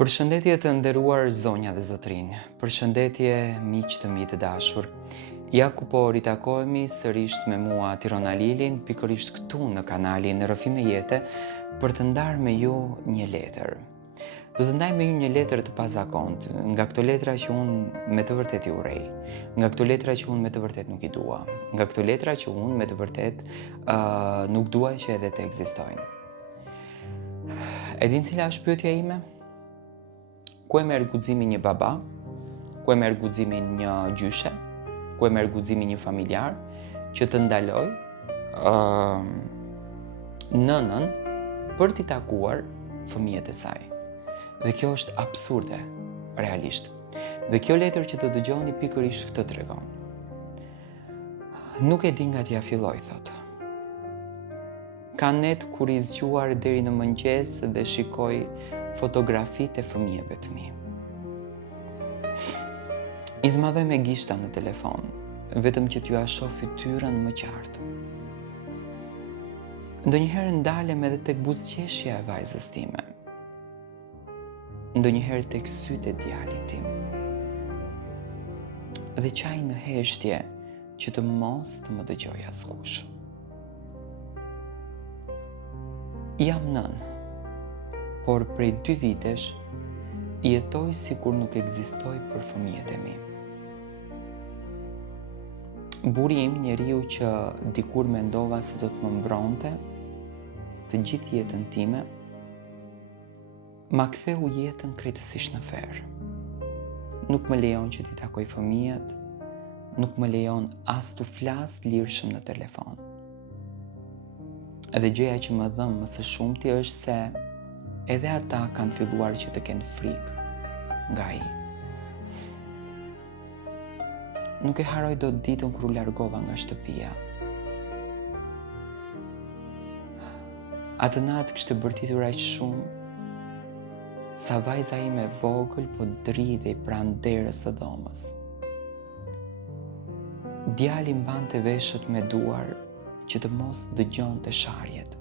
Përshëndetje të nderuar zonja dhe zotrinj, përshëndetje miq të mi të dashur. Ja ku po ritakohemi sërish me mua Tirona Lilin, pikërisht këtu në kanalin Rrëfime Jete, për të ndarë me ju një letër. Do të ndaj me ju një letër të pazakont, nga këto letra që unë me të vërtet i urej, nga këto letra që unë me të vërtet nuk i dua, nga këto letra që unë me të vërtet nuk dua që edhe të ekzistojnë. E din cila është pyetja ime? Ku e merr guximin një baba? Ku e merr guximin një gjyshe? Ku e merr guximin një familjar që të ndaloj nënën për t'i takuar fëmijët e saj? Dhe kjo është absurde, realisht. Dhe kjo letër që të dëgjoni pikërisht këtë tregon. Nuk e di nga t'ja filloj, thot. Ka net kur i zgjuar deri në mëngjes dhe shikoj fotografitë e fëmijëve të mi. I zmadhoj me gishta në telefon, vetëm që t'ju a shoh fytyrën më qartë. Ndonjëherë ndalem edhe tek buzëqeshja e vajzës time. Ndonjëherë tek sytë e djalit tim. Dhe qaj në heshtje që të mos të më dëgjoj askush. Jam nën, por prej 2 vitesh jetoj sikur nuk ekzistoj për fëmijët e mi. Buri im, njeriu që dikur mendova se do të më mbronte të gjithë jetën time, ma ktheu jetën krejtësisht në ferë. Nuk më lejon që t'i takoj fëmijët, nuk më lejon as t'u flas lirshëm në telefon. Edhe gjëja që më dhëm më së shumti është se edhe ata kanë filluar që të kenë frikë nga ai. Nuk e haroj dot ditën kur u largova nga shtëpia. Atë natë kishte bërtitur aq shumë sa vajza ime e vogël po dridhej pranë derës së dhomës. Djali mbante veshët me duar që të mos dëgjonte sharjet.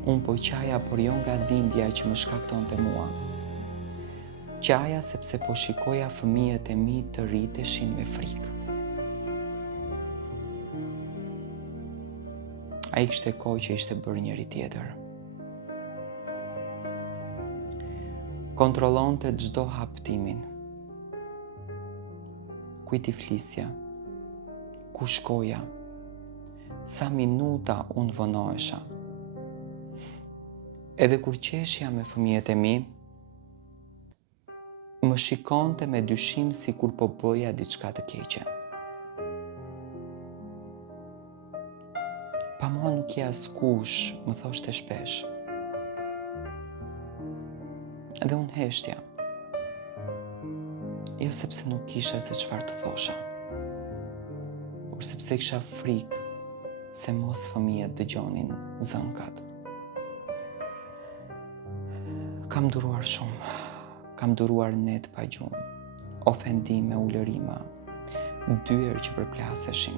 Unë po qaja, por jo nga dhimbja që më shkaktonte mua. Qaja sepse po shikoja fëmijët e mi të rriteshin me frikë. Ai kishte kohë që ishte bërë njëri tjetër. Kontrollonte çdo haptimin. Kujt i flisja? Ku shkoja? Sa minuta unë vonohesha? Edhe kur qeshja me fëmijët e mi, më shikonte me dyshim si kur po bëja diçka të keqe. Pa mua nuk je askush, më thoshte shpesh. Edhe unë heshtja. Jo sepse nuk kisha se çfarë të thosha, por sepse kisha frikë se mos fëmijët dëgjonin zënkat. Kam duruar shumë, kam duruar net pa gjumë, ofendime, ulërima, dyer që përplaseshin.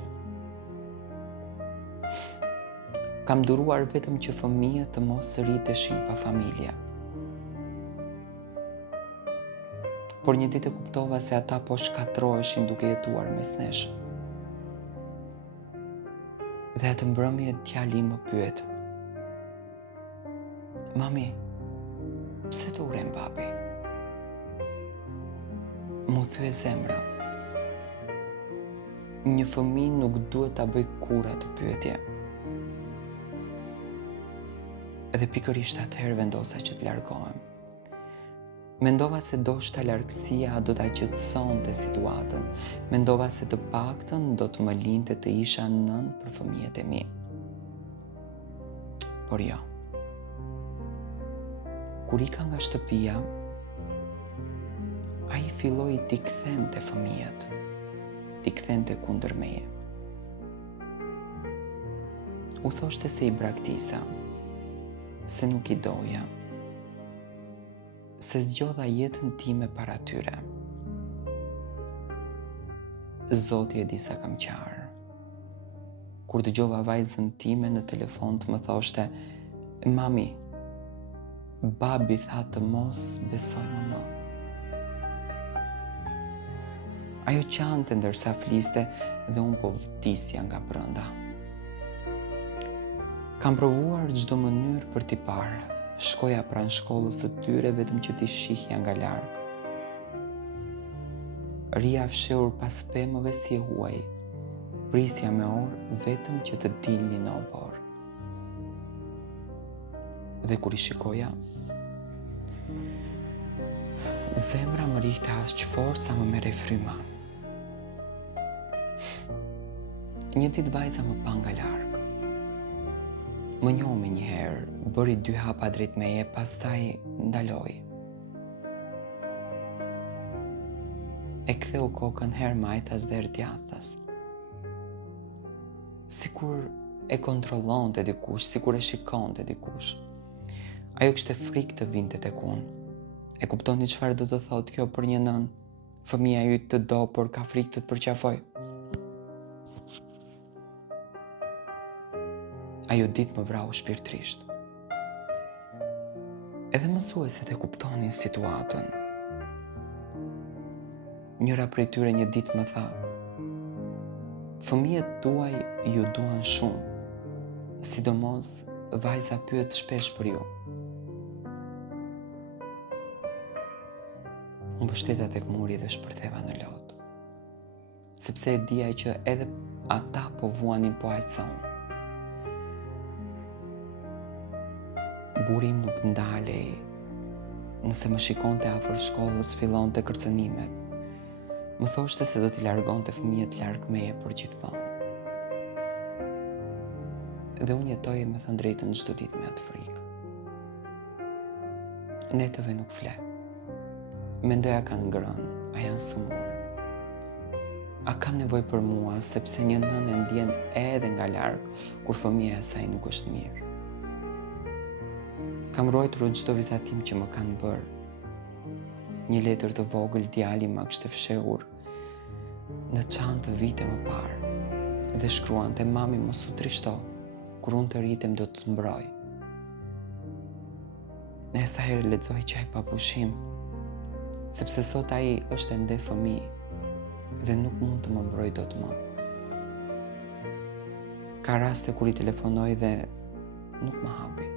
Kam duruar vetëm që fëmijët të mos rriteshin pa familje. Por një ditë kuptova se ata po shkatroheshin duke jetuar mes nesh. Dhe atë mbrëmje djali më pyet. Mami, pse të urem babi? Mu thye zemra. Një fëmijë nuk duhet ta bëj kurrë atë pyetje. Edhe pikërisht atëherë vendosa që të largohem. Mendova se ndoshta largësia do ta qetësonte situatën. Mendova se të paktën do të më linte të isha nën për fëmijët e mi. Por jo. Kur ika nga shtëpia, ai filloi t'i kthente fëmijët, t'i kthente kundër meje. U thoshte se i braktisa, se nuk i doja, se zgjodha jetën time para tyre. Zoti e di sa kam qarë. Kur dëgjova vajzën time në telefon të më thoshte, mami, babi tha të mos besoj më. Ajo qante ndërsa fliste dhe unë po vdisja nga brënda. Kam provuar çdo mënyrë për t'i parë. Shkoja pranë shkollës së tyre vetëm që t'i shihja nga larg. Rija fshehur pas pemëve si e huaj. Prisja me orë vetëm që të dilni në obor. Dhe kur i shikoja, zemra më rihte aq fort sa më merrej fryma. Një ditë vajza më pa nga larg. Më njohu me njëherë, bëri 2 hapa drejt meje, pastaj ndaloi. E ktheu kokën herë majtas dhe herë djathtas. Sikur e kontrollonte dikush, sikur e shikonte dikush. Ajo kishte frikë të vinte tek unë. E kuptoni çfarë do të thotë kjo për një nën? Fëmia yt të do, por ka frikë të të përqafoj. Ajo ditë më vrau shpirtrisht. Edhe mësueset e kuptonin situatën. Njëra prej tyre një ditë më tha: "Fëmijët tuaj ju duan shumë, sidomos vajza pyet shpesh për ju." Unë mbështeta tek muri dhe shpërtheva në lot, sepse e dija që edhe ata po vuanin po aq sa unë. Buri im nuk ndalej. Nëse më shikonte afër shkollës, fillonte kërcënimet. Më thoshte se do t'i largonte fëmijët larg meje për gjithmonë. Dhe unë jetoje me thënë drejtën çdo ditë me atë frikë. Netëve nuk fle. Mendoja kanë ngrënë, a janë sëmurë. A kanë nevojë për mua, sepse një nën e ndjen edhe nga larg kur fëmia e saj nuk është mirë. Kam ruajtur çdo vizatim që më kanë bërë. Një letër të vogël djali ma kishte fshehur në çantë vite më parë dhe shkruante: "Mami, mos u trishto, kur unë të rritem do të mbroj." Në sa herë lexoj qaj pa pushim, sepse sot ai është ende fëmijë dhe nuk mund të më mbroj dot më. Ka raste kur i telefonoj dhe nuk më hapin.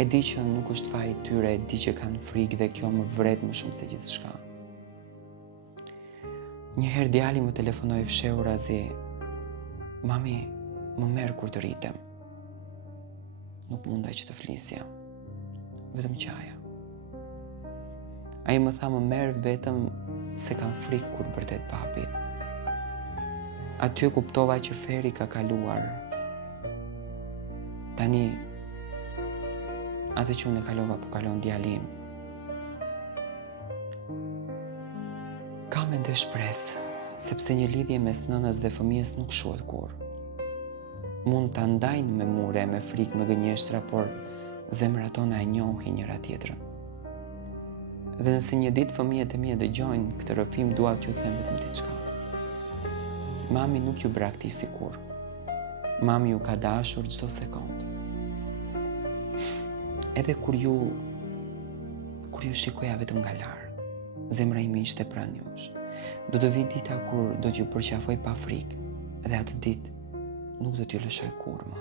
E di që nuk është faji tyre, e di që kanë frikë dhe kjo më vret më shumë se gjithçka. Njëherë djali më telefonoi fshehur azi: "Mami, më merr kur të rritem." Nuk mundaj që të flisja, vetëm qaja. Ai më tha më merr vetëm se kam frikë kur bërtet papi. Aty e kuptova që feri ka kaluar. Tani atë që unë e kalova po kalon djali im. Kam ende shpresë, sepse një lidhje mes nënës dhe fëmijës nuk shohet kurrë. Mund ta ndajnë me mure, me frikë, me gënjeshtra, por zemrat tona e njohin njëra tjetrën. Dhe nëse një ditë fëmijët e mia dëgjojnë këtë rrëfim, dua t'ju them vetëm diçka. Mami nuk ju braktisi kurrë. Mami ju ka dashur çdo sekondë. Edhe kur ju shikoja vetëm nga larg, zemra ime ishte pranë jush. Do të vi dita kur do t'ju përqafoj pa frikë, dhe atë ditë nuk do t'ju lëshoj kurrë më.